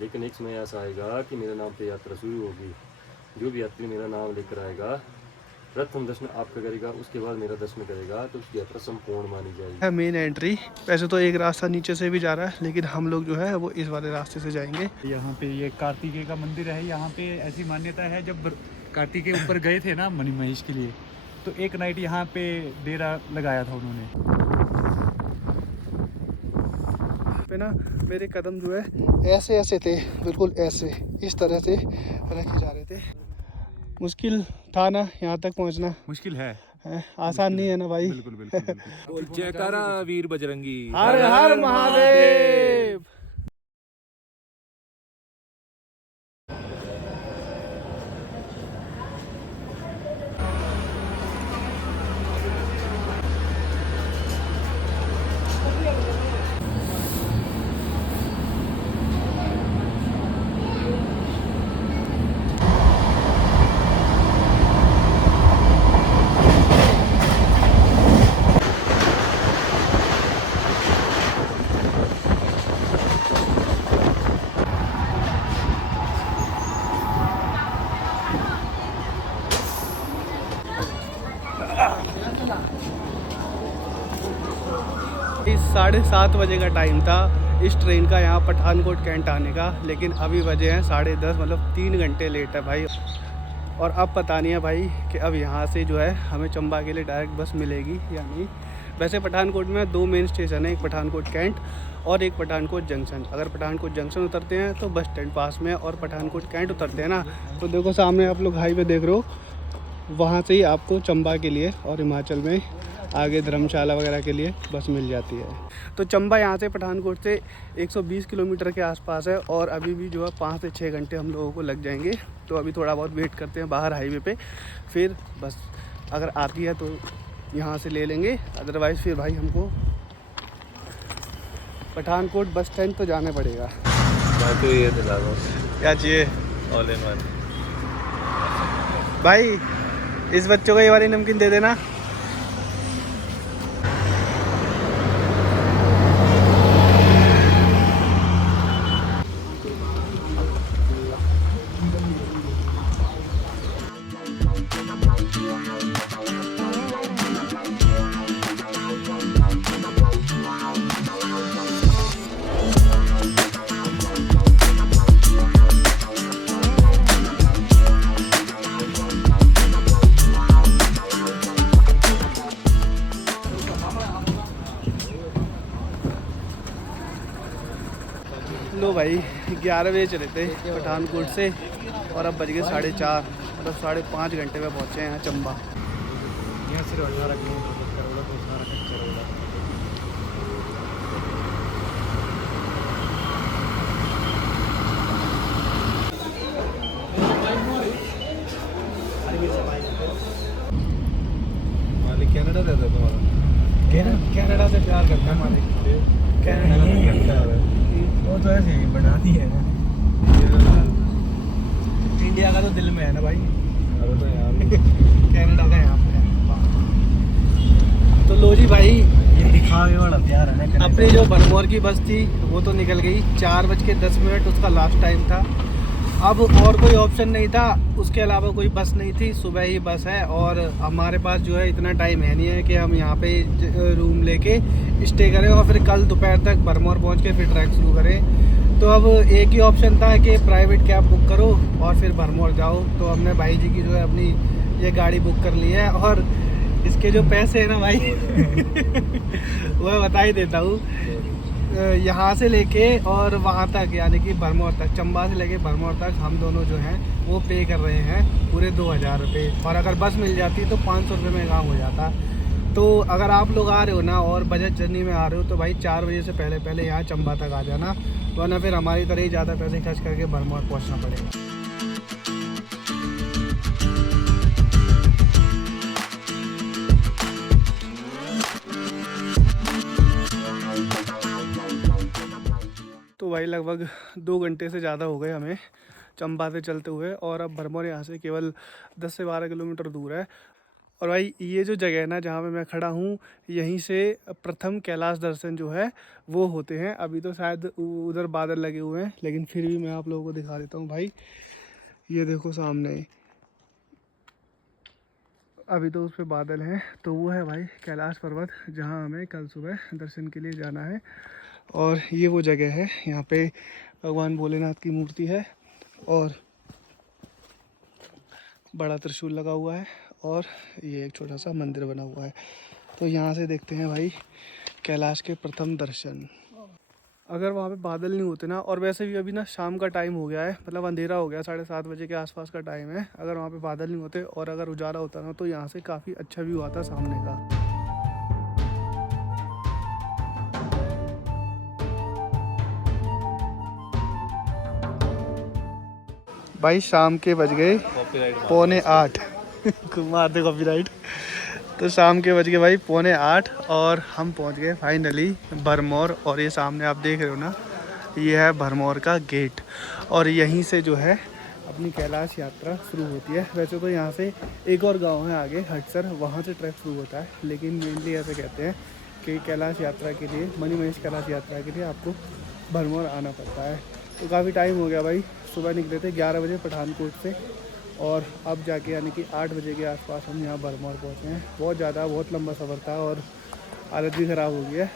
लेकिन एक समय ऐसा आएगा कि मेरे नाम पे यात्रा शुरू होगी। जो भी यात्री मेरा नाम लेकर आएगा, प्रथम दर्शन आपका करेगा, उसके बाद मेरा दर्शन करेगा, तो उसकी यात्रा संपूर्ण मानी जाएगी। है मेन एंट्री। वैसे तो एक रास्ता नीचे से भी जा रहा है, लेकिन हम लोग जो है वो इस वाले रास्ते से जाएंगे। यहाँ पे ये कार्तिकेय का मंदिर है। यहाँ पे ऐसी मान्यता है, जब कार्तिकेय ऊपर गए थे ना मणि महेश के लिए, तो एक नाइट यहाँ पे डेरा लगाया था उन्होंने। पे ना मेरे कदम जो है ऐसे ऐसे थे, बिल्कुल ऐसे इस तरह से रखे जा रहे थे। मुश्किल था ना यहाँ तक पहुँचना, मुश्किल है, आसान नहीं है ना भाई। बिल्कुल बिल्कुल बिल्कुल। जयकारा वीर बजरंगी। हर हर महादेव। इस 7:30 बजे का टाइम था इस ट्रेन का यहाँ पठानकोट कैंट आने का, लेकिन अभी बजे हैं 10:30, मतलब 3 घंटे लेट है भाई। और अब पता नहीं है भाई कि अब यहाँ से जो है हमें चंबा के लिए डायरेक्ट बस मिलेगी या नहीं। वैसे पठानकोट में 2 मेन स्टेशन है, एक पठानकोट कैंट और एक पठानकोट जंक्शन। अगर पठानकोट जंक्शन उतरते हैं तो बस स्टैंड पास में, और पठानकोट कैंट उतरते हैं ना तो देखो सामने आप लोग हाईवे देख रहे हो, वहाँ से ही आपको चंबा के लिए और हिमाचल में आगे धर्मशाला वगैरह के लिए बस मिल जाती है। तो चंबा यहाँ से पठानकोट से 120 किलोमीटर के आसपास है, और अभी भी जो है 5 से 6 घंटे हम लोगों को लग जाएंगे। तो अभी थोड़ा बहुत वेट करते हैं बाहर हाईवे पे, फिर बस अगर आती है तो यहाँ से ले लेंगे, अदरवाइज़ फिर भाई हमको पठानकोट बस स्टैंड तो जाना पड़ेगा। तो ये दिला दो, क्या चाहिए? All in one. भाई इस बच्चों को ये वाली नमकीन दे देना। लो भाई 11 बजे चले थे पठानकोट से, और अब बज गए 4:30, मतलब 5.5 घंटे में पहुँचे हैं यहाँ चंबा। यहाँ सिर्फ 18 किलोमीटर तक करोड़ा, तो 18 तक करोड़ा। मालिक कनाडा रहता है तुम्हारा? कनाडा से प्यार करता है हमारे। कनाडा वो तो ऐसे ही बनाती है ना, इंडिया का तो दिल में है ना भाई। अरे तो यार कनाडा का यहाँ पे है। तो लो जी भाई, ये दिखावे वाला प्यार है ना। अपनी जो भरमौर की बस थी वो तो निकल गई, 4:10 उसका लास्ट टाइम था। अब और कोई ऑप्शन नहीं था, उसके अलावा कोई बस नहीं थी, सुबह ही बस है, और हमारे पास जो है इतना टाइम है नहीं है कि हम यहाँ पे रूम लेके स्टे करें और फिर कल दोपहर तक भरमौर पहुँच के फिर ट्रैक शुरू करें। तो अब एक ही ऑप्शन था कि प्राइवेट कैब बुक करो और फिर भरमौर जाओ। तो हमने भाई जी की जो है अपनी ये गाड़ी बुक कर ली है, और इसके जो पैसे हैं ना भाई वह बता ही देता हूँ। यहाँ से लेके और वहाँ तक, यानी कि भरमौर तक, चंबा से लेके भरमौर तक हम दोनों जो हैं वो पे कर रहे हैं पूरे 2,000 रुपये, और अगर बस मिल जाती तो 500 रुपये में काम हो जाता। तो अगर आप लोग आ रहे हो ना और बजट जर्नी में आ रहे हो तो भाई 4 बजे से पहले पहले यहाँ चंबा तक आ जाना, वरना फिर हमारी तरह ही ज़्यादा पैसे खर्च करके भरमौर पहुँचना पड़ेगा। तो भाई लगभग 2 घंटे से ज़्यादा हो गए हमें चंबा से चलते हुए, और अब भरमौर यहाँ से केवल 10 से 12 किलोमीटर दूर है। और भाई ये जो जगह है ना जहाँ पे मैं खड़ा हूँ, यहीं से प्रथम कैलाश दर्शन जो है वो होते हैं। अभी तो शायद उधर बादल लगे हुए हैं, लेकिन फिर भी मैं आप लोगों को दिखा देता हूँ भाई। ये देखो सामने, अभी तो उस पर बादल हैं, तो वो है भाई कैलाश पर्वत, जहाँ हमें कल सुबह दर्शन के लिए जाना है। और ये वो जगह है, यहाँ पे भगवान भोलेनाथ की मूर्ति है और बड़ा त्रिशूल लगा हुआ है, और ये एक छोटा सा मंदिर बना हुआ है। तो यहाँ से देखते हैं भाई कैलाश के प्रथम दर्शन। अगर वहाँ पे बादल नहीं होते ना, और वैसे भी अभी ना शाम का टाइम हो गया है, मतलब अंधेरा हो गया, 7:30 बजे के आसपास का टाइम है। अगर वहाँ पे बादल नहीं होते और अगर उजाला होता ना, तो यहाँ से काफ़ी अच्छा व्यू आता सामने का। भाई शाम के बज गए 7:45 मार दे कॉपीराइट। तो शाम के बज गए भाई 7:45 और हम पहुंच गए फाइनली भरमौर। और ये सामने आप देख रहे हो ना, ये है भरमौर का गेट, और यहीं से जो है अपनी कैलाश यात्रा शुरू होती है। वैसे तो यहाँ से एक और गांव है आगे हटसर, वहाँ से ट्रैक शुरू होता है, लेकिन मेनली ऐसे कहते हैं कि कैलाश यात्रा के लिए, मनी महेश कैलाश यात्रा के लिए आपको भरमौर आना पड़ता है। तो काफ़ी टाइम हो गया भाई, सुबह निकले थे 11 बजे पठानकोट से, और अब जाके यानी कि 8 बजे के आसपास हम यहाँ भरमौर पहुँचे हैं। बहुत लंबा सफ़र था और हालत भी ख़राब हो गई है।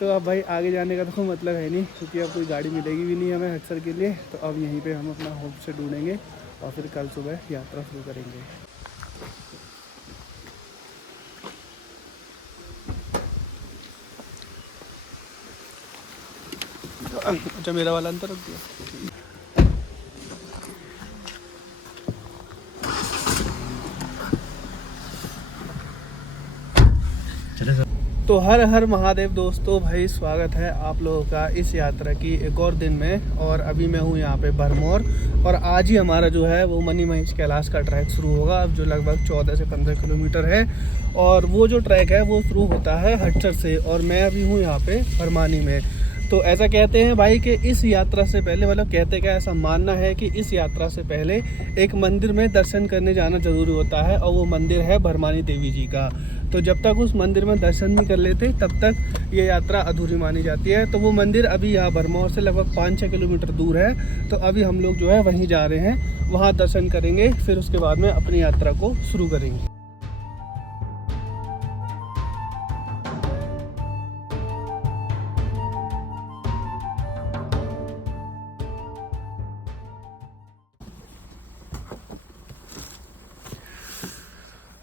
तो अब भाई आगे जाने का तो कोई मतलब है नहीं, क्योंकि अब कोई गाड़ी मिलेगी भी नहीं हमें हटसर के लिए। तो अब यहीं पे हम अपना होम से ढूंढेंगे और फिर कल सुबह यात्रा शुरू करेंगे। अच्छा, मेरा वाला अंतर रख दिया। तो हर हर महादेव दोस्तों, भाई स्वागत है आप लोगों का इस यात्रा की एक और दिन में। और अभी मैं हूँ यहाँ पे भरमौर, और आज ही हमारा जो है वो मनी महेश कैलाश का ट्रैक शुरू होगा, अब जो लगभग 14 से 15 किलोमीटर है। और वो जो ट्रैक है वो शुरू होता है हटसर से, और मैं अभी हूँ यहाँ पे भरमानी में। तो ऐसा कहते हैं भाई कि इस यात्रा से पहले, मतलब कहते क्या, ऐसा मानना है कि इस यात्रा से पहले एक मंदिर में दर्शन करने जाना ज़रूरी होता है, और वो मंदिर है भरमानी देवी जी का। तो जब तक उस मंदिर में दर्शन नहीं कर लेते तब तक ये यात्रा अधूरी मानी जाती है। तो वो मंदिर अभी यहाँ भरमौर से लगभग 5-6 किलोमीटर दूर है। तो अभी हम लोग जो है वहीं जा रहे हैं, वहाँ दर्शन करेंगे, फिर उसके बाद में अपनी यात्रा को शुरू करेंगे।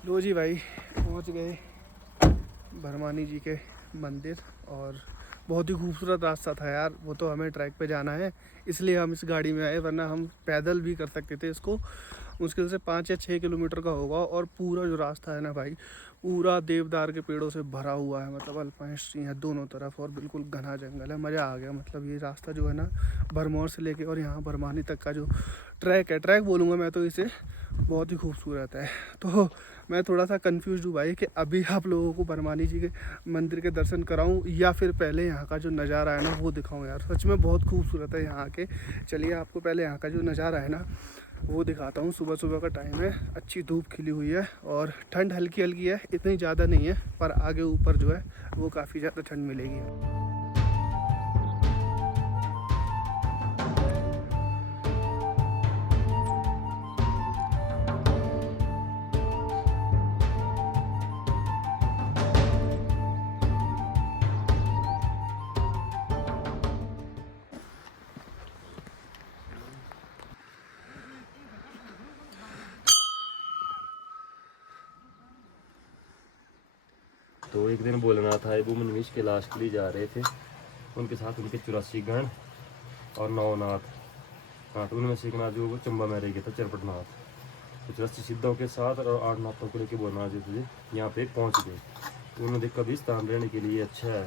लो जी भाई, पहुँच गए भरमानी जी के मंदिर, और बहुत ही खूबसूरत रास्ता था यार। वो तो हमें ट्रैक पे जाना है इसलिए हम इस गाड़ी में आए, वरना हम पैदल भी कर सकते थे इसको। मुश्किल से 5 या 6 किलोमीटर का होगा, और पूरा जो रास्ता है ना भाई, पूरा देवदार के पेड़ों से भरा हुआ है, मतलब अल्पाइंस ट्री है दोनों तरफ, और बिल्कुल घना जंगल है। मज़ा आ गया। मतलब ये रास्ता जो है ना, भरमौर से लेके और यहाँ भरमानी तक का जो ट्रैक है, ट्रैक बोलूँगा मैं तो इसे, बहुत ही खूबसूरत है। तो मैं थोड़ा सा कंफ्यूज हूँ भाई कि अभी आप लोगों को भरमानी जी के मंदिर के दर्शन कराऊँ या फिर पहले यहाँ का जो नज़ारा है ना वो दिखाऊँ। यार सच में बहुत खूबसूरत है यहाँ के। चलिए आपको पहले यहाँ का जो नज़ारा है ना वो दिखाता हूँ। सुबह सुबह का टाइम है, अच्छी धूप खिली हुई है, और ठंड हल्की हल्की है, इतनी ज़्यादा नहीं है, पर आगे ऊपर जो है वो काफ़ी ज़्यादा ठंड मिलेगी। तो एक दिन भोलेनाथ आए, वो मनी महेश कैलाश के लिए जा रहे थे, उनके साथ उनके 84 गण और 9 नाथ। हाँ, तो उनमें से एक नाथ जो वो चंबा में रह गया था, चरपटनाथ। तो 84 सिद्धों के साथ और 8 नाथों को लेकर भोलेनाथ जी थे यहाँ पे पहुँच गए। तो उन्होंने देखा भी स्थान रहने के लिए अच्छा है,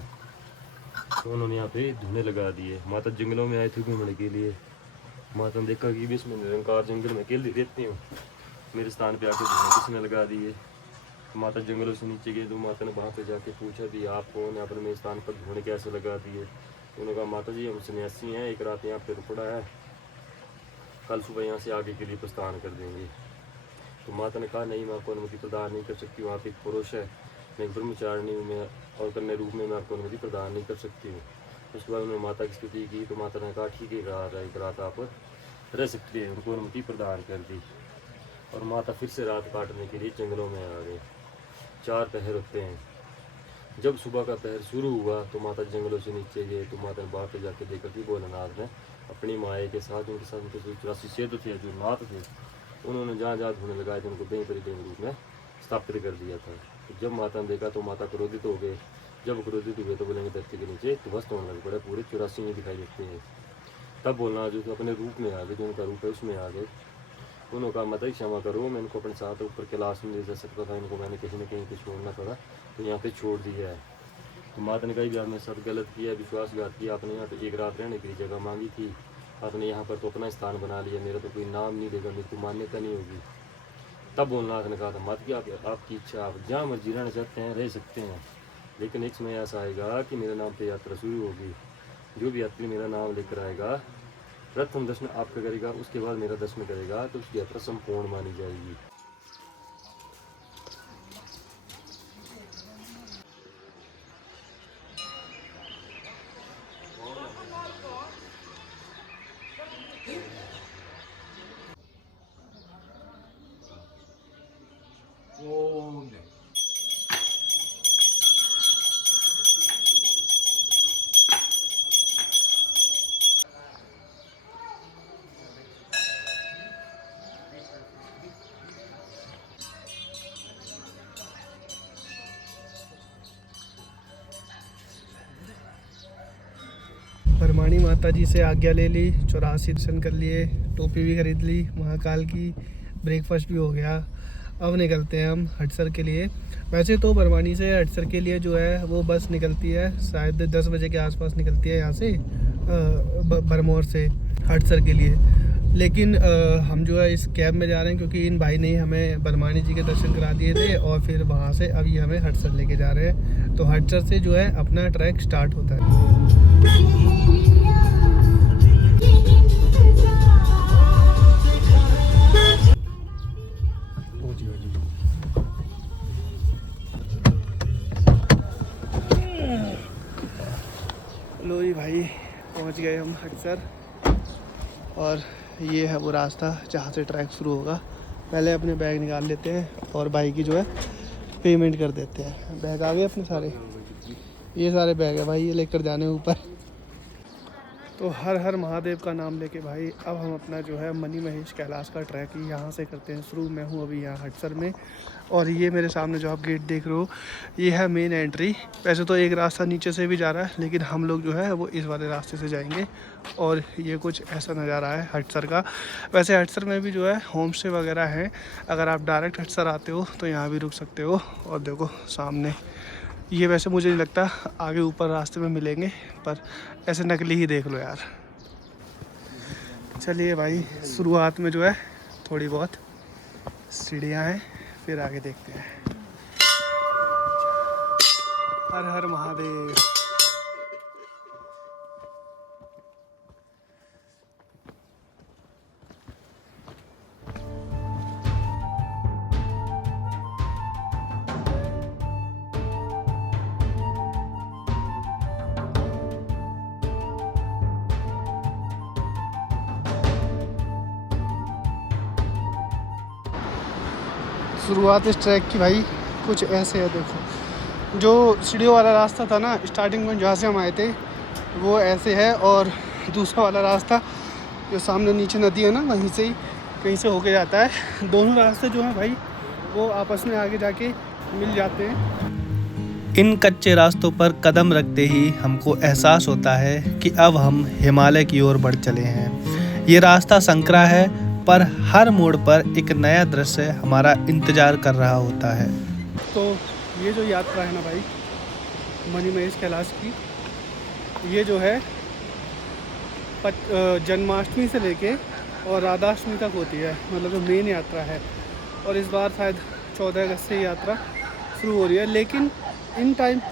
तो उन्होंने यहाँ पे धुने लगा दिए। माता जंगलों में आए थे घूमने के लिए। माता ने देखा कि भी इसमें निरंकार जंगल में अकेली रहती हूँ, मेरे स्थान पे आके धुने किसने लगा दिए। माता जंगलों से नीचे गई, तो माता ने वहाँ पे जाके पूछा भी आप कौन है, अपने मेरे स्थान पर धुने कैसे लगा दिए। तो उन्होंने कहा माता जी हम सन्यासी हैं, एक रात यहाँ पे रुकना है, कल सुबह यहाँ से आगे के लिए प्रस्थान कर देंगे। तो माता ने कहा नहीं, मैं आपको अनुमति प्रदान नहीं कर सकती हूँ, आप एक पुरुष है, मैं एक ब्रह्मचारिणी हूँ, मैं और कन्या रूप में मैं आपको अनुमति प्रदान नहीं कर सकती हूँ। उसके बाद उन्होंने माता की स्तुति की, तो माता ने कहा ठीक है, एक रात आप रह सकती है, उनको अनुमति प्रदान कर दी। और माता फिर से रात काटने के लिए जंगलों में आ गए। 4 पहर होते हैं। जब सुबह का पहर शुरू हुआ तो माता जंगलों से नीचे गए, तो माता ने बाहर पे जाके देखा कि भोलेनाथ ने अपनी माए के साथ उनके 84 सेठ थे जो नाथ थे, उन्होंने जहाँ जहाँ ढूंढने लगाए थे उनको देह परिदेह रूप में स्थापित कर दिया था। तो जब माता ने देखा तो माता क्रोधित हो गए। जब क्रोधित हुए तो बोलेंगे धरती के नीचे ध्वस्त होने लग पड़े, पूरे 84 में दिखाई देते हैं। तब भोलेनाथ जो थे अपने रूप में आ गए, जो उनका रूप है उसमें आ गए। उन्होंने कहा माता क्षमा करो, मैं इनको अपने साथ ऊपर कैलाश में ले जा सकता था, इनको मैंने कहीं ना कहीं पे छोड़ना पड़ा, तो यहाँ पे छोड़ दिया है। तो माता ने कहा भी आपने सब गलत किया, विश्वासघात किया, आपने यहाँ पे एक रात रहने की जगह मांगी थी, आपने यहाँ पर तो अपना स्थान बना लिया, मेरा तो कोई नाम नहीं देगा, मेरी तो मान्यता नहीं होगी। तब भोलेनाथ ने कहा था माता की आपकी इच्छा, आप जहाँ मर्जी रहना चाहते हैं रह सकते हैं, लेकिन एक समय ऐसा आएगा कि मेरे नाम पे यात्रा शुरू होगी। जो भी यात्री मेरा नाम लेकर आएगा, प्रथम दर्शन आपका करेगा, उसके बाद मेरा दर्शन करेगा, तो उसकी यात्रा संपूर्ण मानी जाएगी। परमाणी माता जी से आज्ञा ले ली, 84 दर्शन कर लिए, टोपी भी खरीद ली महाकाल की, ब्रेकफास्ट भी हो गया। अब निकलते हैं हम हटसर के लिए। वैसे तो परमाणी से हटसर के लिए जो है वो बस निकलती है, शायद 10 बजे के आसपास निकलती है यहाँ से भरमौर से हटसर के लिए। लेकिन हम जो है इस कैब में जा रहे हैं क्योंकि इन भाई ने हमें परमाणी जी के दर्शन करा दिए थे और फिर वहाँ से अभी हमें हटसर लेके जा रहे हैं। तो हटसर से जो है अपना ट्रैक स्टार्ट होता है। लो जी भाई, पहुंच गए हम हटसर और ये है वो रास्ता जहाँ से ट्रैक शुरू होगा। पहले अपने बैग निकाल लेते हैं और भाई की जो है पेमेंट कर देते हैं। बैग आ गए अपने सारे, ये सारे बैग है भाई, ये लेकर जाने ऊपर। तो हर हर महादेव का नाम लेके भाई अब हम अपना जो है मनी महेश कैलाश का ट्रैक ही यहाँ से करते हैं शुरू। मैं हूँ अभी यहाँ हटसर में और ये मेरे सामने जो आप गेट देख रहे हो ये है मेन एंट्री। वैसे तो एक रास्ता नीचे से भी जा रहा है लेकिन हम लोग जो है वो इस वाले रास्ते से जाएंगे और ये कुछ ऐसा नज़ारा है हटसर का। वैसे हटसर में भी जो है होम स्टे वगैरह हैं, अगर आप डायरेक्ट हटसर आते हो तो यहाँ भी रुक सकते हो। और देखो सामने ये, वैसे मुझे नहीं लगता आगे ऊपर रास्ते में मिलेंगे, पर ऐसे नकली ही देख लो यार। चलिए भाई, शुरुआत में जो है थोड़ी बहुत सीढ़ियाँ हैं, फिर आगे देखते हैं। हर हर महादेव। शुरुआत इस ट्रैक की भाई कुछ ऐसे है। देखो जो सीढ़ियों वाला रास्ता था ना स्टार्टिंग में जहाँ से हम आए थे वो ऐसे है, और दूसरा वाला रास्ता जो सामने नीचे नदी है ना वहीं से ही कहीं से होके जाता है। दोनों रास्ते जो हैं भाई वो आपस में आगे जाके मिल जाते हैं। इन कच्चे रास्तों पर कदम रखते ही हमको एहसास होता है कि अब हम हिमालय की ओर बढ़ चले हैं। ये रास्ता संकरा है पर हर मोड़ पर एक नया दृश्य हमारा इंतजार कर रहा होता है। तो ये जो यात्रा है ना भाई मनी महेश कैलाश की, ये जो है जन्माष्टमी से लेके और राधाष्टमी तक होती है, मतलब जो मेन यात्रा है। और इस बार शायद 14 अगस्त से यात्रा शुरू हो रही है। लेकिन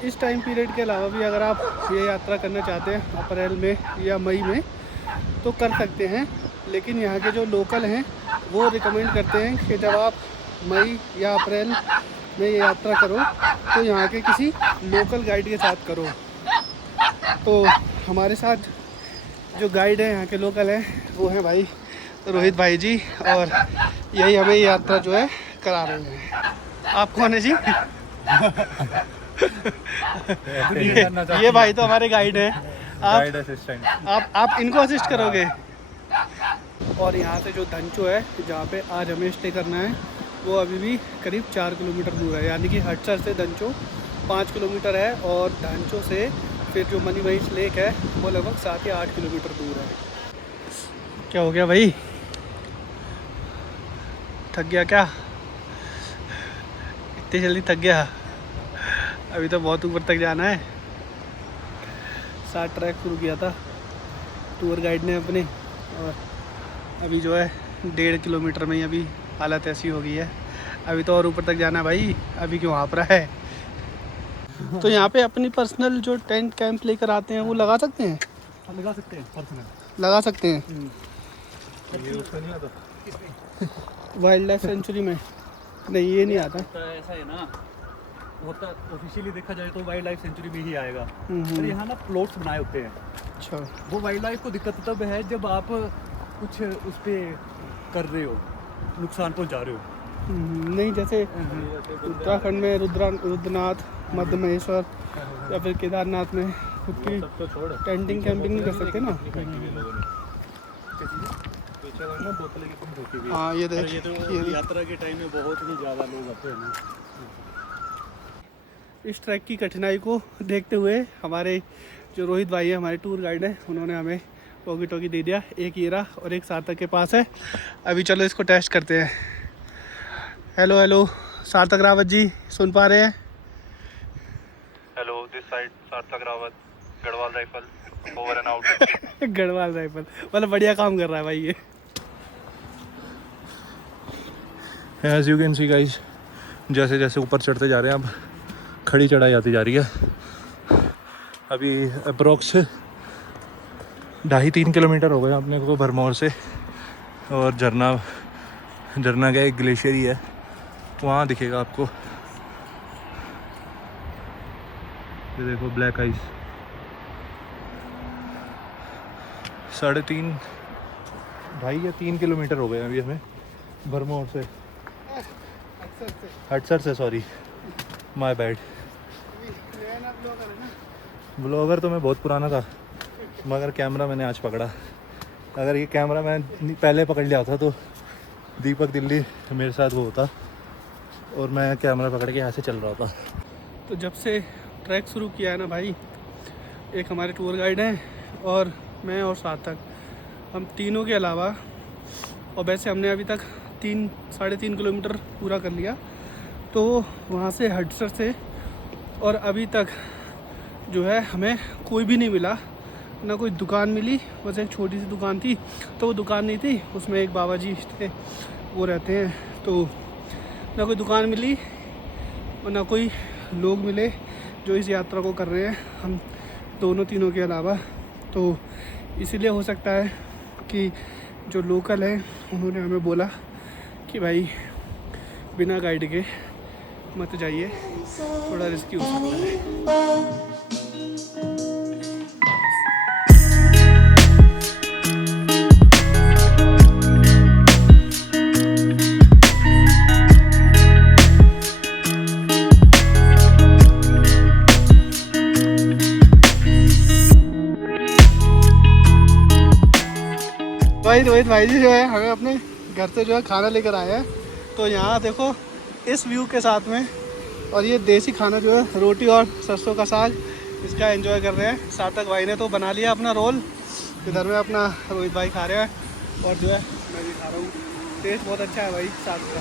इस टाइम पीरियड के अलावा भी अगर आप ये यात्रा करना चाहते हैं अप्रैल में या मई में तो कर सकते हैं। लेकिन यहाँ के जो लोकल हैं वो रिकमेंड करते हैं कि जब आप मई या अप्रैल में ये यात्रा करो तो यहाँ के किसी लोकल गाइड के साथ करो। तो हमारे साथ जो गाइड है यहाँ के लोकल हैं वो हैं भाई रोहित भाई जी, और यही हमें ये यात्रा जो है करा रहे हैं। आप कौन है जी? ये भाई तो हमारे गाइड हैं। Guide assistant. आप इनको असिस्ट करोगे। और यहाँ से जो धनचो है जहाँ पे आज हमें स्टे करना है वो अभी भी करीब 4 किलोमीटर दूर है, यानी कि हटसर से धनचो 5 किलोमीटर है और धनचो से फिर जो मनी महेश लेक है वो लगभग 7 या 8 किलोमीटर दूर है। क्या हो गया भाई, थक गया क्या? इतनी जल्दी थक गया? अभी तो बहुत ऊपर तक जाना है। 7 ट्रैक शुरू किया था टूर गाइड ने अपने, और अभी जो है 1.5 किलोमीटर में ही अभी हालत ऐसी हो गई है। अभी तो और ऊपर तक जाना है भाई, अभी क्यों आप रहा है। तो यहाँ पे अपनी पर्सनल जो टेंट कैंप लेकर आते हैं वो लगा सकते हैं? लगा सकते हैं, पर्सनल लगा सकते हैं। ये उसमें नहीं आता वाइल्ड लाइफ सेंचुरी में नहीं, ये नहीं आता। ऐसा है ना, होता ऑफिशियली देखा जाए तो वाइल्ड लाइफ सेंचुरी में ही आएगा। हम्म। पर यहाँ ना प्लॉट्स बनाए होते हैं। अच्छा। वो वाइल्ड लाइफ को दिक्कत तब है जब आप कुछ उस पर कर रहे हो, नुकसान पहुँचा रहे हो। नहीं, जैसे उत्तराखंड में रुद्रनाथ, मध्य महेश्वर या फिर केदारनाथ में खुद की तो छोड़ टेंटिंग कैंपिंग नहीं कर सकते ना। बोतलें कितनी फेंकी हुई है। हाँ ये देख, ये तो ये यात्रा के टाइम में बहुत ही ज़्यादा लोग आते हैं ना। इस ट्रैक की कठिनाई को देखते हुए हमारे जो रोहित भाई है, हमारे टूर गाइड हैं, उन्होंने हमें वॉकी टॉकी दे दिया। एक ये रहा और एक सार्थक के पास है। अभी चलो इसको टेस्ट करते हैं। हेलो हेलो सार्थक रावत जी, सुन पा रहे हैं? Hello, this side Sarthak Rawat, Garhwal rifle, over and out. Garhwal rifle, मतलब बढ़िया काम कर रहा है भाई ये। As you can see guys, जैसे जैसे ऊपर चढ़ते जा रहे हैं अब खड़ी चढ़ाई आती जा रही है। अभी अप्रोक्स 2.5-3 किलोमीटर हो गए अपने को भरमौर से, और झरना का एक ग्लेशियर ही है, वहाँ दिखेगा आपको। ये देखो ब्लैक आइस। 2.5 या 3 किलोमीटर हो गए अभी हमें भरमौर से, हटसर से, सॉरी माय बैड। ब्लॉगर तो मैं बहुत पुराना था, मगर कैमरा मैंने आज पकड़ा। अगर ये कैमरा मैं पहले पकड़ लिया होता तो दीपक दिल्ली मेरे साथ वो होता और मैं कैमरा पकड़ के यहाँ से चल रहा था। तो जब से ट्रैक शुरू किया है ना भाई, एक हमारे टूर गाइड हैं और मैं और सार्थक, हम तीनों के अलावा, और वैसे हमने अभी तक 3-3.5 किलोमीटर पूरा कर लिया। तो वहाँ से हटसर से और अभी तक जो है हमें कोई भी नहीं मिला, ना कोई दुकान मिली। बस एक छोटी सी दुकान थी, तो वो दुकान नहीं थी, उसमें एक बाबा जी थे, वो रहते हैं, तो ना कोई दुकान मिली और ना कोई लोग मिले जो इस यात्रा को कर रहे हैं, हम तीनों के अलावा। तो इसीलिए हो सकता है कि जो लोकल हैं उन्होंने हमें बोला कि भाई बिना गाइड के मत जाइए, थोड़ा रिस्की हो सकता है। भाई रोहित भाई जी जो है हमें अपने घर से जो है खाना लेकर आए हैं। तो यहाँ देखो इस व्यू के साथ में, और ये देसी खाना जो है रोटी और सरसों का साग, इसका एंजॉय कर रहे हैं। सार्थक भाई ने तो बना लिया अपना रोल, इधर में अपना रोहित भाई खा रहे हैं, और जो है मैं भी खा रहा हूँ। टेस्ट बहुत अच्छा है भाई साग का,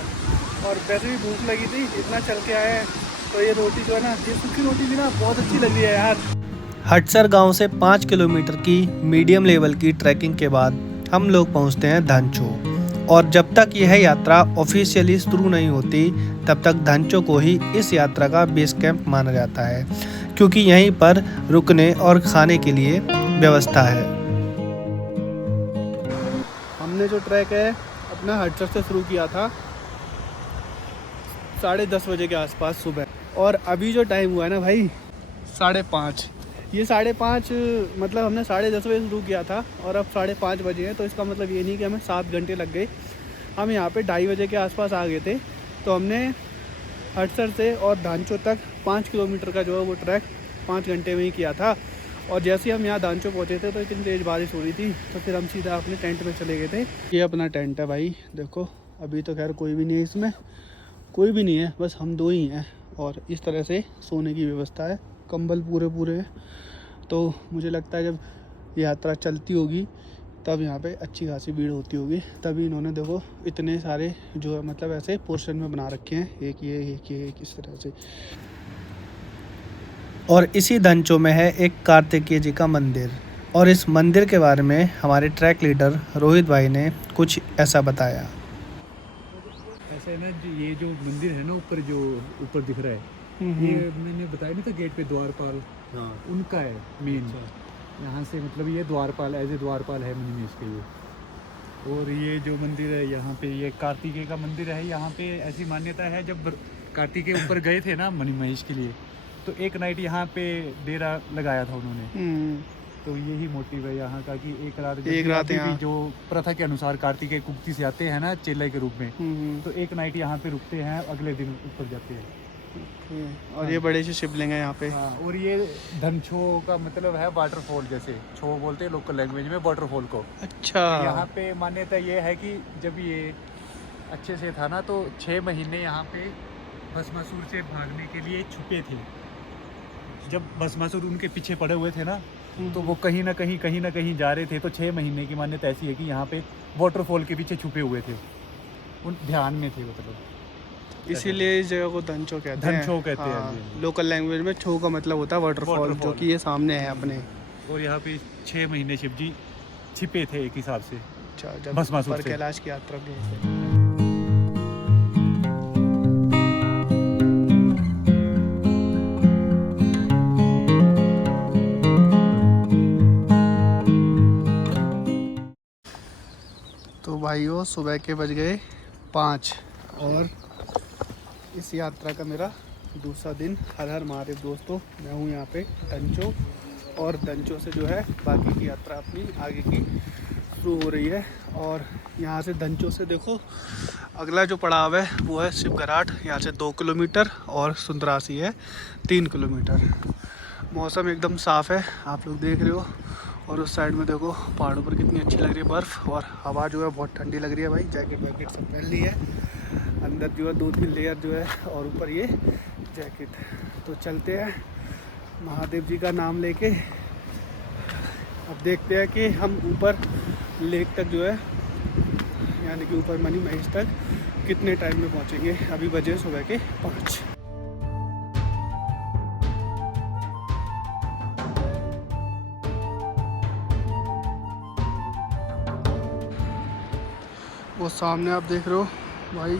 और वैसे भी भूख लगी थी, इतना चल के आए हैं, तो ये रोटी जो है ना, ये सूखी रोटी भी ना बहुत अच्छी लग रही है यार। हटसर गांव से 5 किलोमीटर की मीडियम लेवल की ट्रैकिंग के बाद हम लोग पहुंचते हैं धनचो, और जब तक यह यात्रा ऑफिशियली शुरू नहीं होती तब तक धनचो को ही इस यात्रा का बेस कैंप माना जाता है, क्योंकि यहीं पर रुकने और खाने के लिए व्यवस्था है। हमने जो ट्रैक है अपना हटसर से शुरू किया था, 10:30 बजे के आसपास सुबह। और अभी जो टाइम हुआ है ना भाई 5:30, ये 5:30 मतलब हमने 10:30 बजे शुरू किया था और अब 5:30 बजे हैं, तो इसका मतलब ये नहीं कि हमें 7 घंटे लग गए। हम यहाँ पे 2:30 बजे के आसपास आ गए थे। तो हमने हटसर से और धांचो तक 5 किलोमीटर का जो है वो ट्रैक 5 घंटे में ही किया था। और जैसे ही हम यहाँ धांचो पहुँचे थे तो इतनी तेज़ बारिश हो रही थी, तो फिर हम सीधा अपने टेंट में चले गए थे। ये अपना टेंट है भाई, देखो अभी तो खैर कोई भी नहीं है इसमें, कोई भी नहीं है, बस हम 2 ही हैं। और इस तरह से सोने की व्यवस्था है, कंबल पूरे हैं। तो मुझे लगता है जब यात्रा चलती होगी तब यहाँ पे अच्छी खासी भीड़ होती होगी, तभी इन्होंने देखो इतने सारे जो है मतलब ऐसे पोर्शन में बना रखे हैं, एक ये इस तरह से। और इसी धनचो में है एक कार्तिकेय जी का मंदिर, और इस मंदिर के बारे में हमारे ट्रैक लीडर रोहित भाई ने कुछ ऐसा बताया। ऐसा है ना, ये जो मंदिर है ना ऊपर, जो ऊपर दिख रहा है, ये मैंने बताया नहीं था गेट पे द्वारपाल, उनका है मेन। यहाँ से मतलब ये द्वारपाल, एज ए द्वारपाल है मणिमहेश के ये। और ये जो मंदिर है यहाँ पे, ये कार्तिकेय का मंदिर है। यहाँ पे ऐसी मान्यता है, जब कार्तिकेय ऊपर गए थे ना मणिमहेश के लिए, तो एक नाइट यहाँ पे डेरा लगाया था उन्होंने। तो यही मोटिव है यहाँ का कि एक रात यहाँ जो प्रथा के अनुसार कार्तिकेय कुक्ति से आते हैं ना चेल्लाई के रूप में, तो एक नाइट यहाँ पे रुकते हैं, अगले दिन ऊपर जाते हैं। और ये बड़े से शिवलिंग है यहाँ पे। हाँ, और ये धनछो का मतलब है वाटरफॉल, जैसे छो बोलते हैं लोकल लैंग्वेज में वाटरफॉल को। अच्छा, यहाँ पे मान्यता ये है कि जब ये अच्छे से था ना, तो 6 महीने यहाँ पे भस्मासुर से भागने के लिए छुपे थे। जब भस्मासुर उनके पीछे पड़े हुए थे ना, तो वो कहीं ना कहीं जा रहे थे। तो 6 महीने की मान्यता ऐसी है कि यहाँ पे वाटरफॉल के पीछे छुपे हुए थे, उन ध्यान में थे मतलब, इसीलिए इस जगह को धनचो कहते हैं। धनछो कहते हैं। हाँ, लोकल लैंग्वेज में छो का मतलब होता है वाटरफॉल, जो कि ये सामने है अपने। और यहाँ पे 6 महीने शिव जी छिपे थे एक हिसाब से। अच्छा, जब भस्मासुर पर से। कैलाश की यात्रा गए थे। तो भाइयों सुबह के बज गए 5 और इस यात्रा का मेरा दूसरा दिन। हर हर महादेव दोस्तों, मैं हूँ यहाँ पे धनचो, और धनचो से जो है बाकी की यात्रा अपनी आगे की शुरू हो रही है। और यहाँ से धनचो से देखो अगला जो पड़ाव है वो है शिवगराट, यहाँ से 2 किलोमीटर, और सुंदरासी है 3 किलोमीटर। मौसम एकदम साफ़ है, आप लोग देख रहे हो। और उस साइड में देखो पहाड़ों पर कितनी अच्छी लग रही है बर्फ़, और हवा जो है बहुत ठंडी लग रही है भाई। जैकेट वैकेट सब पहन ली है, अंदर जो है 2-3 लेयर जो है, और ऊपर ये जैकेट। तो चलते हैं महादेव जी का नाम लेके। अब देखते हैं कि हम ऊपर लेक तक जो है, यानी कि ऊपर मणिमहेश तक कितने टाइम में पहुंचेंगे। अभी बजे सुबह के 5। वो सामने आप देख रहे हो भाई,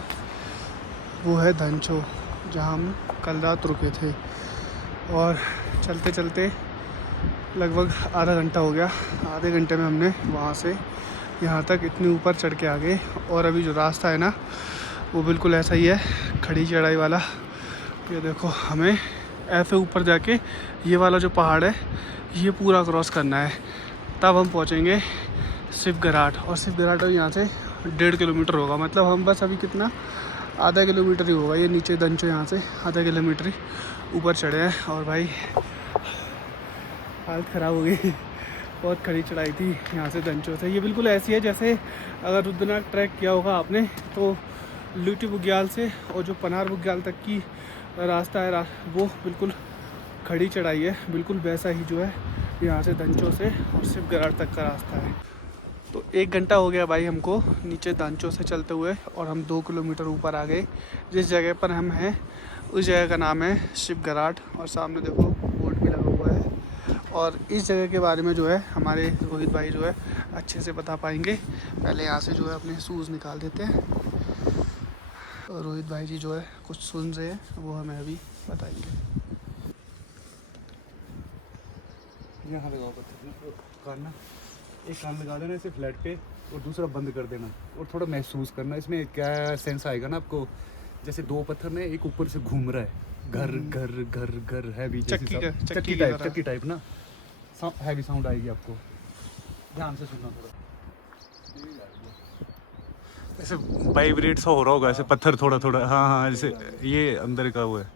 वो है धनचो, जहाँ हम कल रात रुके थे। और चलते चलते लगभग आधा घंटा हो गया। आधे घंटे में हमने वहाँ से यहाँ तक इतने ऊपर चढ़ के आ गए। और अभी जो रास्ता है ना वो बिल्कुल ऐसा ही है, खड़ी चढ़ाई वाला। ये देखो हमें ऐसे ऊपर जाके ये वाला जो पहाड़ है ये पूरा क्रॉस करना है, तब हम पहुँचेंगे शिवगराट। और शिवगराट यहाँ से 1.5 किलोमीटर होगा, मतलब हम बस अभी कितना आधा किलोमीटर ही होगा। ये नीचे धनचो यहाँ से आधा किलोमीटर ही ऊपर चढ़े हैं। और भाई हालत ख़राब हो गई, बहुत खड़ी चढ़ाई थी यहाँ से धनचो से। ये बिल्कुल ऐसी है जैसे अगर रुद्रनाथ ट्रैक किया होगा आपने, तो लुटी बुग्याल से और जो पनार बुग्याल तक की रास्ता है वो बिल्कुल खड़ी चढ़ाई है, बिल्कुल वैसा ही जो है यहाँ से धनचो से और शिवगराट तक का रास्ता है। तो 1 घंटा हो गया भाई हमको नीचे धनचो से चलते हुए, और हम 2 किलोमीटर ऊपर आ गए। जिस जगह पर हम हैं उस जगह का नाम है शिवगराट, और सामने देखो बोर्ड भी लगा हुआ है। और इस जगह के बारे में जो है हमारे रोहित भाई जो है अच्छे से बता पाएंगे। पहले यहाँ से जो है अपने शूज़ निकाल देते हैं, और रोहित भाई जी जो है कुछ सुन रहे हैं, वो हमें अभी बताएंगे। यहाँ लगाओ पत्थर, कान ना एक कान लगा देना इसे फ्लैट पे, और दूसरा बंद कर देना, और थोड़ा महसूस करना इसमें क्या सेंस आएगा ना आपको जैसे दो पत्थर ने एक ऊपर से घूम रहा है, घर घर घर घर है भी, चक्की का- चक्की की तरह। चक्की टाइप ना, हैवी साउंड आएगी आपको, ध्यान से सुनना थोड़ा। ऐसे वाइब्रेट सा हो रहा होगा, ऐसे पत्थर थोड़ा थोड़ा, हाँ हाँ, जैसे ये अंदर का वो है,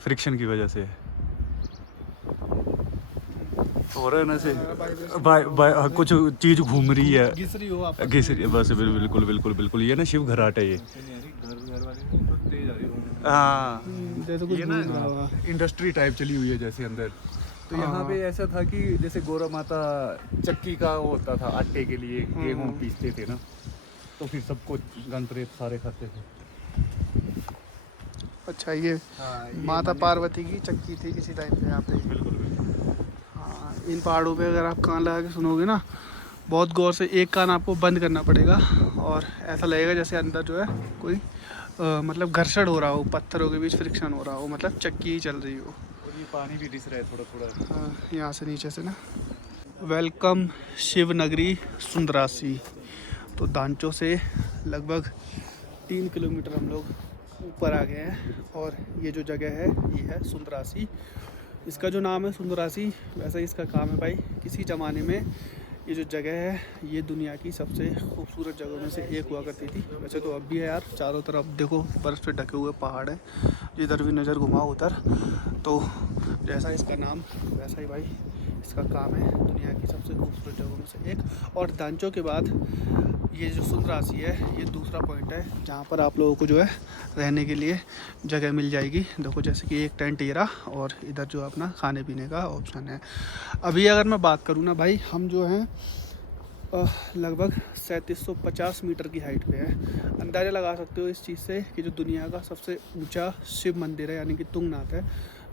फ्रिक्शन की वजह से हो रहा है ना, से कुछ चीज घूम रही है, घिस रही हो आप। घिस रही है, बस बिल्कुल बिल्कुल बिल्कुल, ये ना शिव घराट है ये। हाँ, जैसे कुछ ये ना घूम रहा होगा। इंडस्ट्री टाइप चली हुई है जैसे अंदर। तो यहाँ पे ऐसा था कि जैसे गौरा माता चक्की का वो होता था, आटे के लिए गेहूँ पीसते थे ना, तो फिर सबको गंद प्रेत सारे खाते थे। अच्छा, ये हाँ, माता पार्वती की चक्की थी किसी टाइम पे यहाँ पे। बिल्कुल बिल्कुल। हाँ, इन पहाड़ों पे अगर आप कान लगा के सुनोगे ना, बहुत गौर से, एक कान आपको बंद करना पड़ेगा और ऐसा लगेगा जैसे अंदर जो है कोई मतलब घर्षण हो रहा हो, पत्थरों के बीच फ्रिक्शन हो रहा हो, मतलब चक्की ही चल रही हो। और ये पानी भी दिस रहा है थोड़ा थोड़ा। हाँ, यहाँ से नीचे से ना। वेलकम शिव नगरी सुंदरासी। तो दांचो से लगभग 3 किलोमीटर हम लोग ऊपर आ गए हैं और ये जो जगह है ये है सुंदरासी। इसका जो नाम है सुंदरासी, वैसा ही इसका काम है भाई। किसी ज़माने में ये जो जगह है ये दुनिया की सबसे खूबसूरत जगहों में से एक हुआ करती थी। वैसे तो अब भी है यार, चारों तरफ देखो बर्फ़ से ढके हुए पहाड़ हैं, जिधर भी नज़र घुमाओ उधर। तो जैसा इसका नाम वैसा ही भाई इसका काम है, दुनिया की सबसे खूबसूरत जगहों में से एक। और दांचो के बाद ये जो सुंदरासी है ये दूसरा पॉइंट है जहाँ पर आप लोगों को जो है रहने के लिए जगह मिल जाएगी। देखो जैसे कि एक टेंट ये रहा और इधर जो अपना खाने पीने का ऑप्शन है। अभी अगर मैं बात करूँ ना भाई, हम जो हैं लगभग 3750 मीटर की हाइट पे है। अंदाज़ा लगा सकते हो इस चीज़ से कि जो दुनिया का सबसे ऊंचा शिव मंदिर है यानी कि तुंगनाथ है,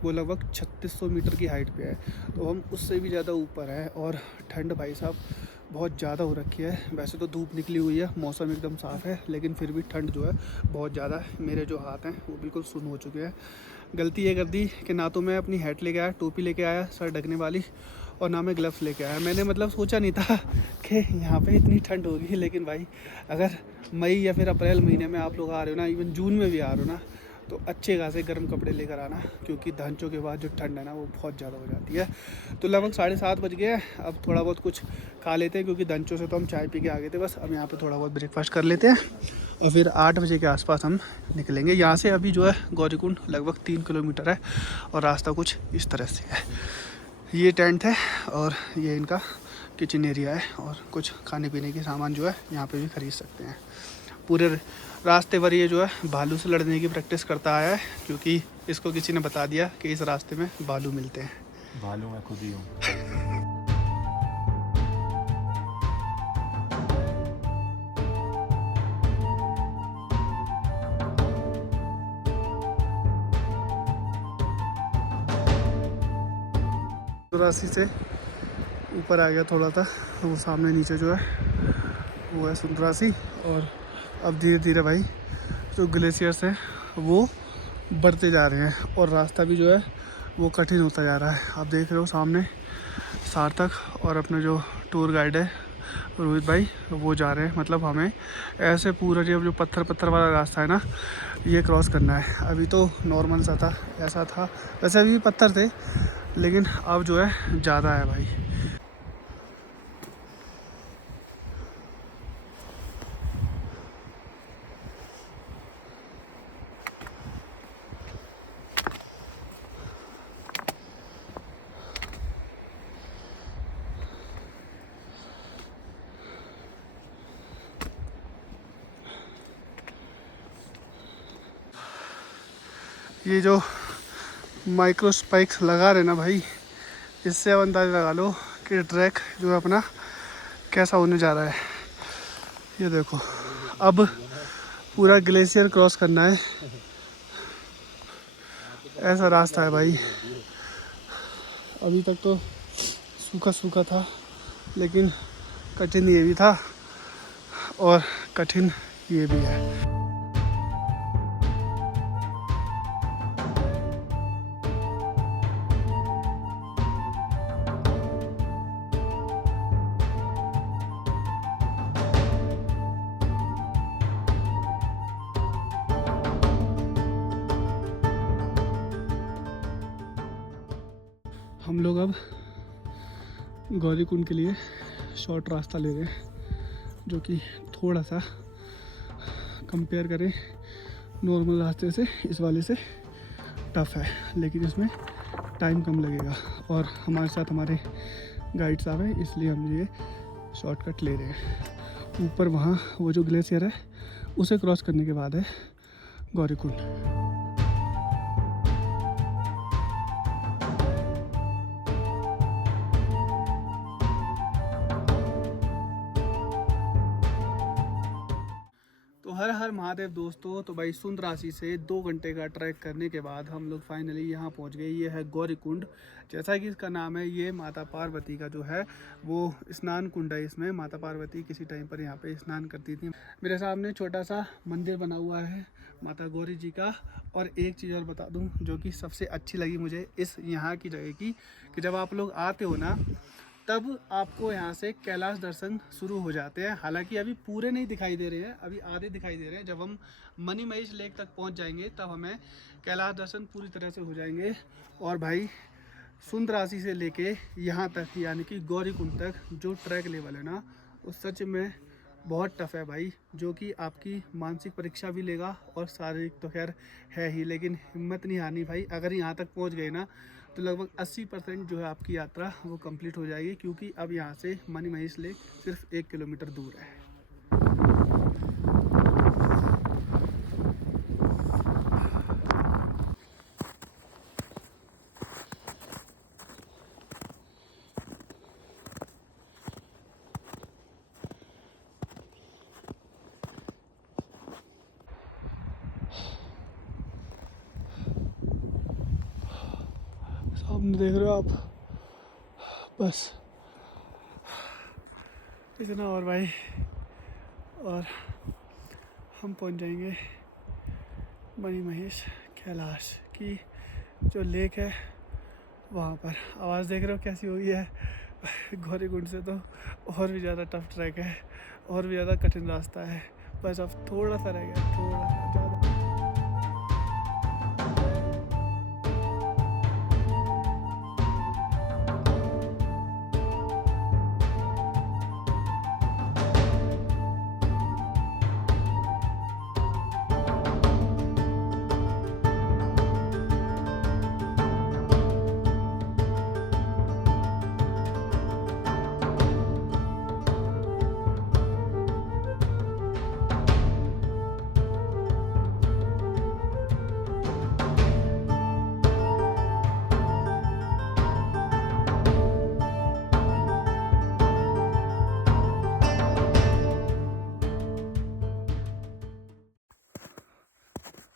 वो लगभग 3600 मीटर की हाइट पे है। तो हम उससे भी ज़्यादा ऊपर है और ठंड भाई साहब बहुत ज़्यादा हो रखी है। वैसे तो धूप निकली हुई है, मौसम एकदम साफ़ है, लेकिन फिर भी ठंड जो है बहुत ज़्यादा है। मेरे जो हाथ हैं वो बिल्कुल सुन्न हो चुके हैं। गलती ये कर दी कि ना तो मैं अपनी हैट लेके आया, टोपी लेके आया सर ढकने वाली, और ना मैं ग्लव्स लेके आया। मैंने मतलब सोचा नहीं था कि यहाँ पे इतनी ठंड होगी, लेकिन भाई अगर मई या फिर अप्रैल महीने में आप लोग आ रहे हो ना, इवन जून में भी आ रहे हो ना, तो अच्छे खासे गर्म कपड़े लेकर आना, क्योंकि दांचों के बाद जो ठंड है ना वो बहुत ज़्यादा हो जाती है। तो लगभग 7:30 बज गए हैं। अब थोड़ा बहुत कुछ खा लेते हैं, क्योंकि दांचों से तो हम चाय पी के आ गए थे बस। अब यहाँ पे थोड़ा बहुत ब्रेकफास्ट कर लेते हैं और फिर 8 बजे के आसपास हम निकलेंगे यहाँ से। अभी जो है गौरीकुंड लगभग 3 किलोमीटर है और रास्ता कुछ इस तरह से है। ये टेंट है और ये इनका किचन एरिया है, और कुछ खाने पीने के सामान जो है यहाँ पे भी ख़रीद सकते हैं। पूरे रास्ते भर ये जो है भालू से लड़ने की प्रैक्टिस करता आया है, क्योंकि इसको किसी ने बता दिया कि इस रास्ते में भालू मिलते हैं। भालू मैं खुद ही हूँ। सुंदरासी से ऊपर आ गया थोड़ा था, तो वो सामने नीचे जो है वो है सुंदरासी। और अब धीरे धीरे भाई जो ग्लेशियर्स हैं वो बढ़ते जा रहे हैं और रास्ता भी जो है वो कठिन होता जा रहा है। आप देख रहे हो सामने सार्थक और अपने जो टूर गाइड है रोहित भाई, वो जा रहे हैं। मतलब हमें ऐसे पूरा जो पत्थर पत्थर वाला रास्ता है ना, ये क्रॉस करना है। अभी तो नॉर्मल सा था, ऐसा था, वैसे अभी भी पत्थर थे, लेकिन अब जो है ज़्यादा है भाई। ये जो माइक्रो स्पाइक्स लगा रहे ना भाई, इससे अब अंदाज़ा लगा लो कि ट्रैक जो है अपना कैसा होने जा रहा है। ये देखो, अब पूरा ग्लेशियर क्रॉस करना है, ऐसा रास्ता है भाई। अभी तक तो सूखा सूखा था, लेकिन कठिन ये भी था और कठिन ये भी है। हम लोग अब गौरीकुंड के लिए शॉर्ट रास्ता ले रहे हैं, जो कि थोड़ा सा कंपेयर करें नॉर्मल रास्ते से इस वाले से टफ़ है, लेकिन इसमें टाइम कम लगेगा और हमारे साथ हमारे गाइड साहब हैं, इसलिए हम ये शॉर्टकट ले रहे हैं। ऊपर वहाँ वो जो ग्लेशियर है उसे क्रॉस करने के बाद है गौरीकुंड। हर हर महादेव दोस्तों। तो भाई सुंदरासी से 2 घंटे का ट्रैक करने के बाद हम लोग फाइनली यहाँ पहुँच गए। ये है गौरीकुंड, जैसा कि इसका नाम है। ये माता पार्वती का जो है वो स्नान कुंड है। इसमें माता पार्वती किसी टाइम पर यहाँ पे स्नान करती थी। मेरे सामने छोटा सा मंदिर बना हुआ है माता गौरी जी का। और एक चीज़ और बता दूँ जो कि सबसे अच्छी लगी मुझे इस यहाँ की जगह की, कि जब आप लोग आते हो ना तब आपको यहाँ से कैलाश दर्शन शुरू हो जाते हैं। हालांकि अभी पूरे नहीं दिखाई दे रहे हैं, अभी आधे दिखाई दे रहे हैं। जब हम मनी महेश लेक तक पहुँच जाएंगे तब हमें कैलाश दर्शन पूरी तरह से हो जाएंगे। और भाई सुंदरासी से लेके यहाँ तक यानी कि गौरीकुंड तक जो ट्रैक लेवल है ना वो सच में बहुत टफ़ है भाई, जो कि आपकी मानसिक परीक्षा भी लेगा और शारीरिक तो खैर है ही, लेकिन हिम्मत नहीं हारनी भाई। अगर यहाँ तक पहुँच गए ना तो लगभग 80% जो है आपकी यात्रा वो कंप्लीट हो जाएगी, क्योंकि अब यहाँ से मनी महेश लेक सिर्फ 1 किलोमीटर दूर है। सामने देख रहे हो आप, बस इतना और भाई, और हम पहुंच जाएंगे मनी महेश कैलाश की जो लेक है वहाँ पर। आवाज़ देख रहे हो कैसी हुई है। गौरीकुंड से तो और भी ज़्यादा टफ ट्रैक है, और भी ज़्यादा कठिन रास्ता है। बस अब थोड़ा सा रह गया, थोड़ा सा ज़्यादा।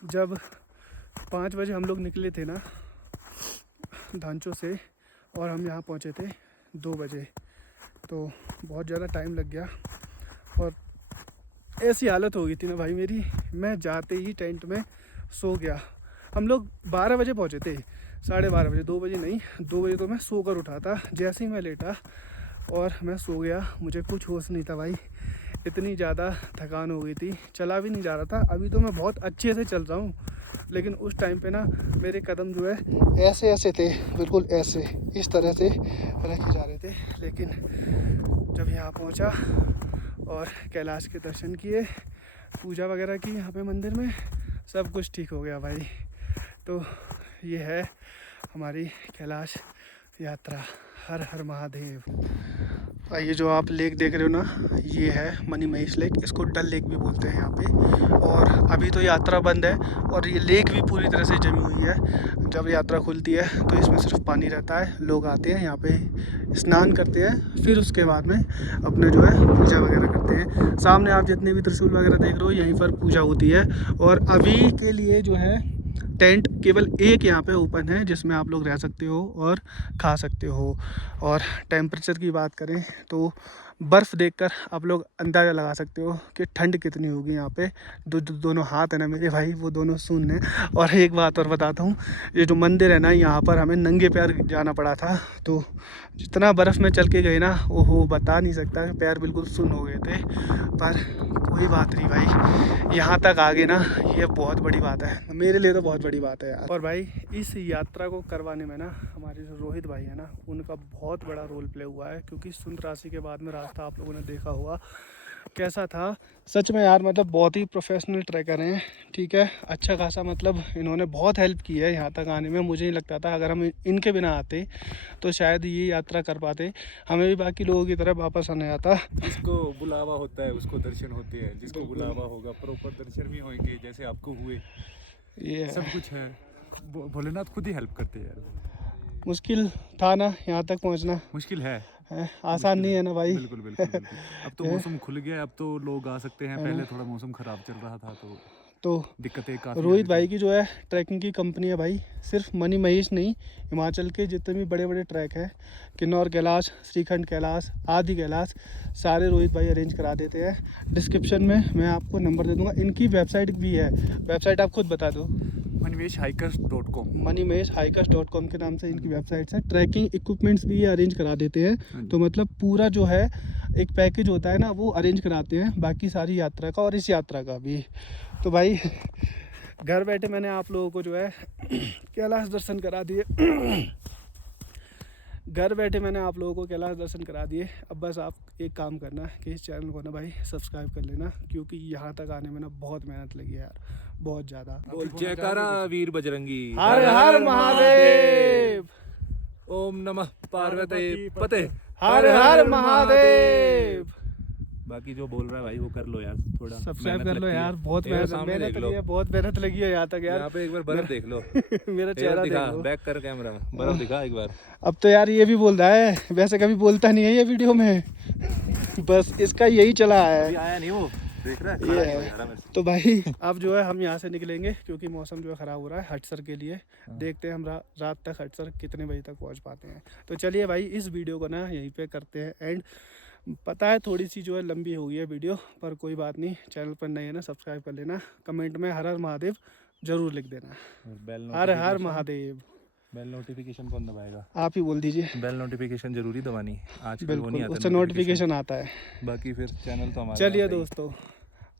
जब 5 बजे हम लोग निकले थे ना धांचो से, और हम यहाँ पहुँचे थे 2 बजे, तो बहुत ज़्यादा टाइम लग गया। और ऐसी हालत हो गई थी ना भाई मेरी, मैं जाते ही टेंट में सो गया। हम लोग 12 बजे पहुँचे थे, 12:30 बजे, 2 बजे नहीं, 2 बजे तो मैं सो कर उठा था। जैसे ही मैं लेटा और मैं सो गया, मुझे कुछ होश नहीं था भाई, इतनी ज़्यादा थकान हो गई थी, चला भी नहीं जा रहा था। अभी तो मैं बहुत अच्छे से चल रहा हूँ, लेकिन उस टाइम पे ना मेरे कदम जो है ऐसे ऐसे थे, बिल्कुल ऐसे इस तरह से रखे जा रहे थे। लेकिन जब यहाँ पहुँचा और कैलाश के दर्शन किए, पूजा वगैरह की यहाँ पे मंदिर में, सब कुछ ठीक हो गया भाई। तो ये है हमारी कैलाश यात्रा। हर हर महादेव। ये जो आप लेक देख रहे हो ना, ये है मनी महेश लेक, इसको डल लेक भी बोलते हैं यहाँ पे। और अभी तो यात्रा बंद है और ये लेक भी पूरी तरह से जमी हुई है। जब यात्रा खुलती है तो इसमें सिर्फ पानी रहता है, लोग आते हैं यहाँ पे स्नान करते हैं, फिर उसके बाद में अपने जो है पूजा वगैरह करते हैं। सामने आप जितने भी त्रिशूल वगैरह देख रहे हो, यहीं पर पूजा होती है। और अभी के लिए जो है टेंट केवल एक यहाँ पे ओपन है, जिसमें आप लोग रह सकते हो और खा सकते हो। और टेम्परेचर की बात करें तो बर्फ़ देखकर आप लोग अंदाज़ा लगा सकते हो कि ठंड कितनी होगी यहाँ पे। दोनों हाथ है ना मेरे भाई, वो दोनों सुन्न हैं। और एक बात और बताता हूँ, ये जो मंदिर है ना, यहाँ पर हमें नंगे पैर जाना पड़ा था। तो जितना बर्फ़ में चल के गए ना, ओहो बता नहीं सकता, पैर बिल्कुल सुन्न हो गए थे। पर कोई बात नहीं भाई, यहाँ तक आ गए ना, ये बहुत बड़ी बात है, मेरे लिए तो बहुत बड़ी बात है यार। और भाई इस यात्रा को करवाने में ना हमारे जो रोहित भाई है ना, उनका बहुत बड़ा रोल प्ले हुआ है। क्योंकि सुंदरासी के बाद में रास्ता आप लोगों ने देखा होगा कैसा था। सच में यार मतलब बहुत ही प्रोफेशनल ट्रैकर हैं, ठीक है, अच्छा खासा मतलब इन्होंने बहुत हेल्प की है यहाँ तक आने में। मुझे नहीं लगता था अगर हम इनके बिना आते तो शायद ये यात्रा कर पाते, हमें भी बाकी लोगों की तरह वापस आने आता। जिसको बुलावा होता है उसको दर्शन होते हैं, जिसको बुलावा होगा प्रॉपर दर्शन भी होंगे, जैसे आपको हुए। ये सब कुछ है, भोलेनाथ खुद ही हेल्प करते हैं यार। मुश्किल था ना यहाँ तक पहुँचना, मुश्किल है, आसान नहीं है ना भाई। बिल्कुल बिल्कुल बिल्कुल। अब तो मौसम खुल गया, अब तो लोग आ सकते हैं। पहले थोड़ा मौसम खराब चल रहा था तो दिक्कतें काफ़ी। रोहित भाई की जो है ट्रैकिंग की कंपनी है भाई, सिर्फ मनी महेश नहीं, हिमाचल के जितने भी बड़े बड़े ट्रैक हैं, किन्नौर कैलाश, श्रीखंड कैलाश, आदि कैलाश, सारे रोहित भाई अरेंज करा देते हैं। डिस्क्रिप्शन में मैं आपको नंबर दे दूंगा, इनकी वेबसाइट भी है। वेबसाइट आप खुद बता दो। मनीमेशहाइकर्स.com, मनीमेशहाइकर्स.com के नाम से इनकी वेबसाइट है। ट्रैकिंग इक्विपमेंट्स भी ये अरेंज करा देते हैं। तो मतलब पूरा जो है एक पैकेज होता है ना, वो अरेंज कराते हैं, बाकी सारी यात्रा का और इस यात्रा का भी। तो भाई घर बैठे मैंने आप लोगों को जो है कैलाश दर्शन करा दिए। घर बैठे मैंने आप लोगों को कैलाश दर्शन करा दिए। अब बस आप एक काम करना कि इस चैनल को ना भाई सब्सक्राइब कर लेना, क्योंकि यहाँ तक आने में ना बहुत मेहनत लगी है यार, बहुत ज़्यादा। जयकारा वीर बजरंगी, हर हर महादेव, ओम नमः पार्वती पते, हर हर महादेव। बाकी जो बोल रहा है भाई वो कर लो यार, थोड़ा सब्सक्राइब मेहनत कर लो लगती है। यार, बहुत ये मेहनत सामने देख लो, लगी है, बहुत मेहनत लगी है यहाँ तक यार। यहाँ पे एक बार बर्फ देख लो। मेरा चेहरा दिखा, देख लो। बैक कर कैमरा, बर्फ दिखा एक बार। अब तो यार ये भी बोल रहा है, वैसे कभी बोलता नहीं है ये वीडियो में। बस इसका यही चला है, आया नहीं वो, देख रहा है, ये खड़ा नहीं हो है। जा रहा मेरे से। तो भाई अब जो है हम यहाँ से निकलेंगे, क्योंकि मौसम जो है ख़राब हो रहा है हटसर के लिए। देखते हैं हम रात तक हटसर कितने बजे तक पहुँच पाते हैं। तो चलिए भाई इस वीडियो को ना यहीं पे करते हैं एंड। पता है थोड़ी सी जो है लंबी हो गई है वीडियो, पर कोई बात नहीं, चैनल पर नए है ना सब्सक्राइब कर लेना, कमेंट में हर हर महादेव ज़रूर लिख देना। बेल हर हर महादेव। बेल नोटिफिकेशन कौन दबाएगा? आप ही बोल दीजिए। बेल नोटिफिकेशन जरूरी दबानी, आजकल वो बिल्कुल, नहीं आता उससे नोटिफिकेशन आता है। बाकी फिर चैनल तो हमारा चलिए रहता ही है। दोस्तों,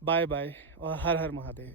बाय बाय और हर हर महादेव।